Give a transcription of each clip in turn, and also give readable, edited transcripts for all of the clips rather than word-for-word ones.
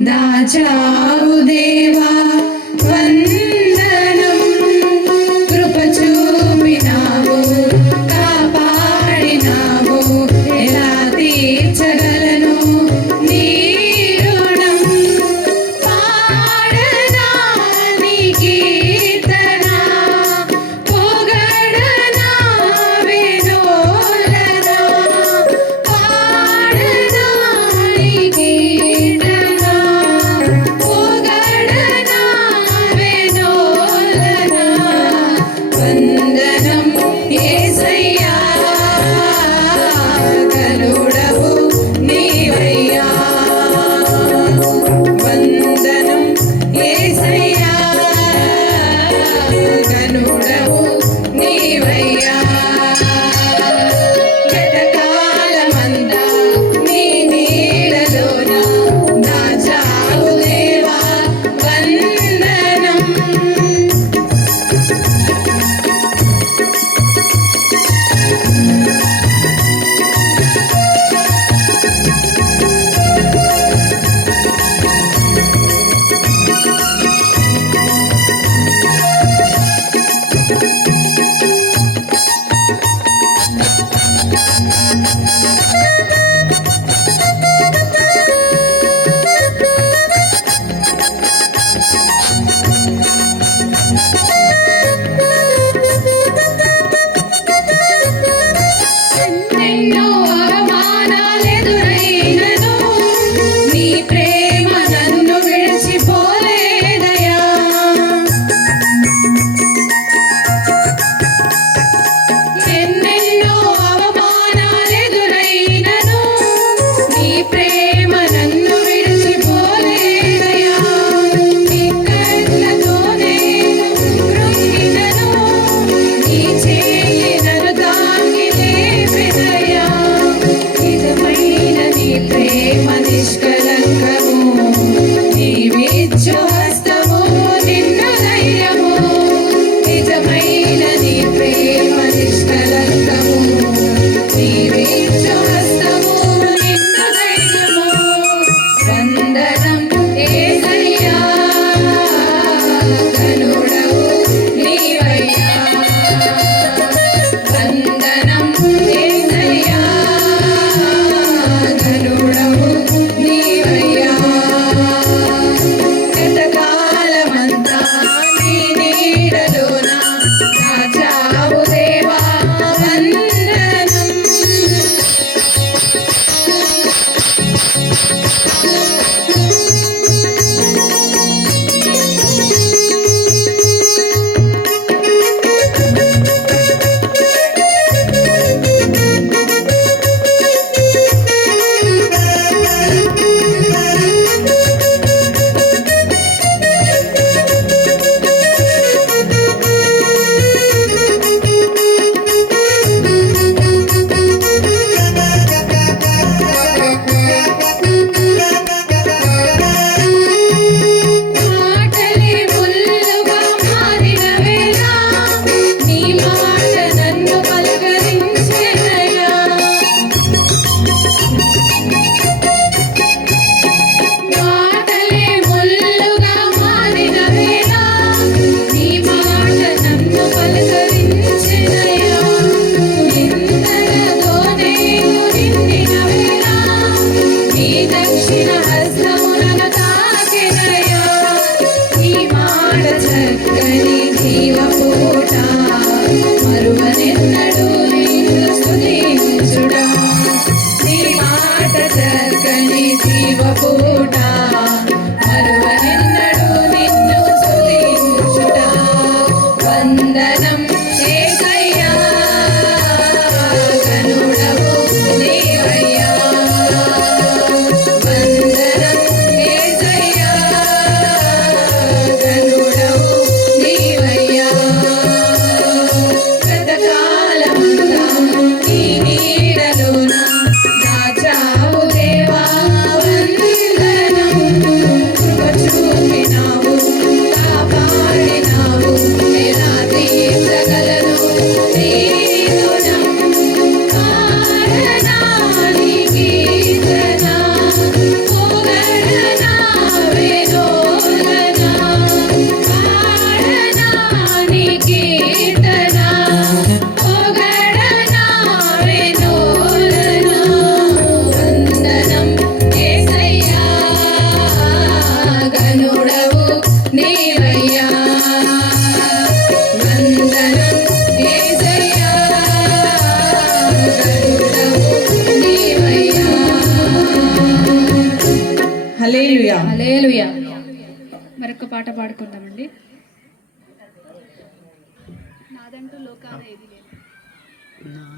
దాచావు దేవా వందనం. కృప చూపినావు, కాపాడినావు, ఎలా తీర్చగలను నీ రుణం. పాడనా నీ కీర్తన, పొగడనా వినోదనా. పాడనా నీ కీర్తన, పొగడనా హల్లెలూయా. హల్లెలూయా. మరొక పాట పాడుకుందామండి.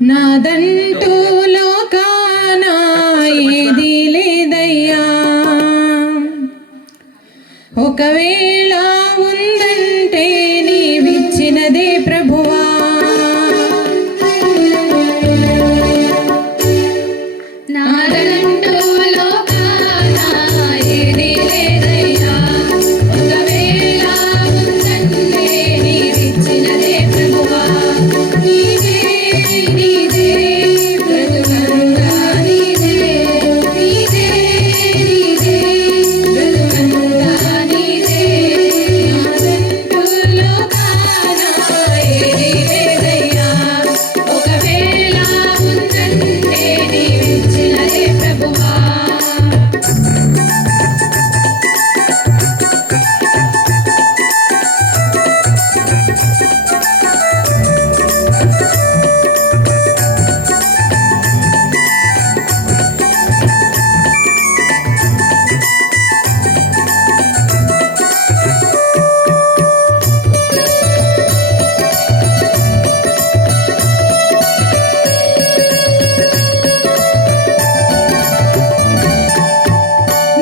నాదంటూ లోకాన ఏది లేదయ్యా, ఒకవేళ ఉందంటే నీవిచ్చినదే ప్రభువా. నాదంటూ లోకాన ఏది లేదయ్యా, ఒకవేళ ఉందంటే నీవిచ్చినదే ప్రభువా. నీదే నీదే బ్రతుకంతా నీదే, నీదే నీదే బ్రతుకంతా నీదే. నాదంటూ లోకాన ఏది లేదయ్యా, ఒకవేళ ఉందంటే నీవిచ్చినదే ప్రభువా.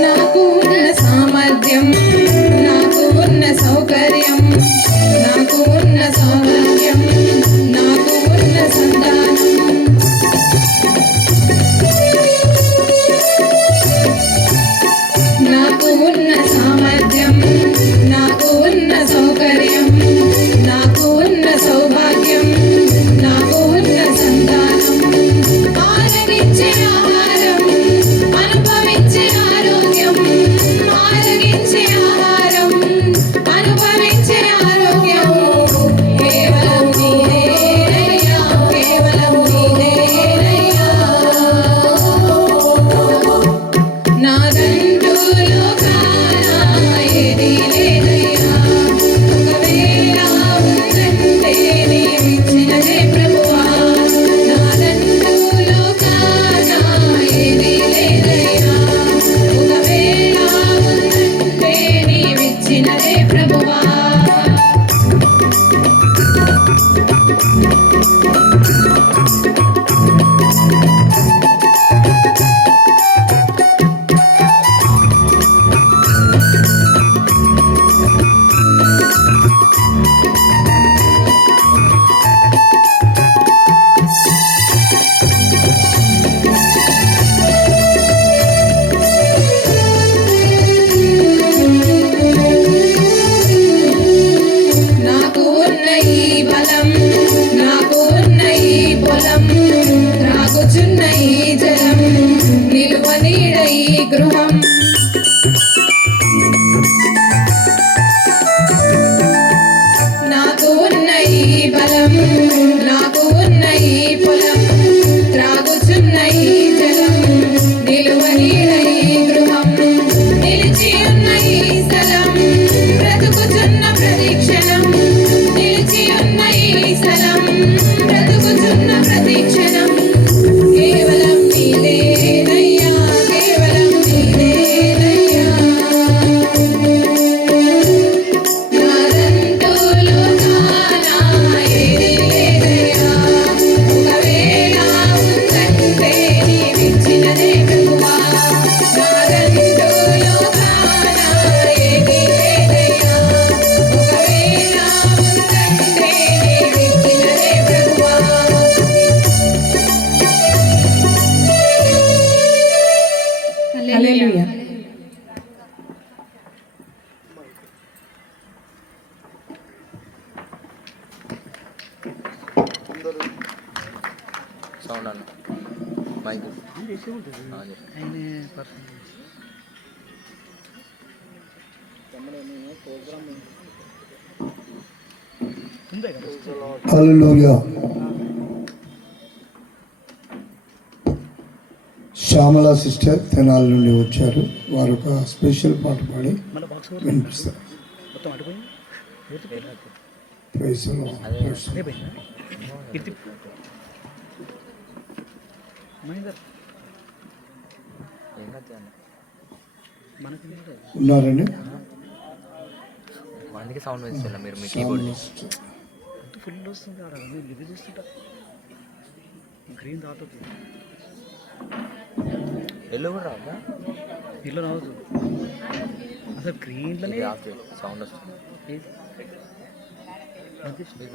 నాకు ఉన్న సామర్థ్యం, నాకు ఉన్న సౌకర్యం, నాకు ఉన్న సౌభాగ్యం, నాకు ఉన్న సంతానం, నాకు ఉన్న సామర్థ్యం, నాకు ఉన్న సౌకర్యం, నాకు ఉన్న సౌభాగ్యం, నాకు ఉన్న సంతానం, ఆరగించే ఆహారం, అనుభవించే ఆరోగ్యం, ఆరగించే ఆహారం, అనుభవించే ఆరోగ్యం, కేవలం నీదేనయ్యా, కేవలం నీదేనయ్యా. నాదంటూ లోకాన ఏది లేదయ్యా, ఒకవేళ ఉందంటే నీవిచ్చినదే ప్రభువా. నాదంటూ లోకాన ఏది లేదయ్యా, ఒకవేళ ఉందంటే నీవిచ్చినదే ప్రభువా. నాకు ఉన్న ఈ బలం, నాకు ఉన్న ఈ పొలం, త్రాగుచున్న ఈ జలం, నిలువ నీడ ఈ గృహం, నాకు ఉన్న ఈ బలం, నాకు ఉన్న ఈ పొలం, త్రాగుచున్న ఈ జలం, నిలువ నీడ ఈ గృహం, నిలిచి ఉన్న ఈ స్థలం, బ్రతుకుచున్న ప్రతిక్షణం, నిలిచి ఉన్న ఈ స్థలం, బ్రతుకుచున్న ప్రతిక్షణం, కేవలం నీదేనయ్యా, కేవలం నీదేనయ్యా. నాదంటూ లోకాన ఏది లేదయ్యా, ఒకవేళ ఉందంటే నీవిచ్చినదే ప్రభువా. నాదంటూ లోకాన ఏది లేదయ్యా, ఒకవేళ ఉందంటే నీవిచ్చినదే ప్రభువా. హల్లెలూయా. సౌండ్ అన్న mike hallelujah. Shyamala sister Tenali నుండి వచ్చారు. వారు ఒక స్పెషల్ పాట పాడి వినిపిస్తారు. Praise the lord. Praise the lord. ఉన్నారండి అందుకే సౌండ్ వేస్తున్నా మీరు మీ సౌండ్ కీబోర్డ్ వస్తుంది. ఫుల్ వస్తుంది ఆడ లివ్ చేస్తుంటా గ్రీన్ దాటుతుంది ఎల్లో కూడా రాదా ఇల్లు రావద్దు అసలు గ్రీన్లోనే సౌండ్ వస్తుంది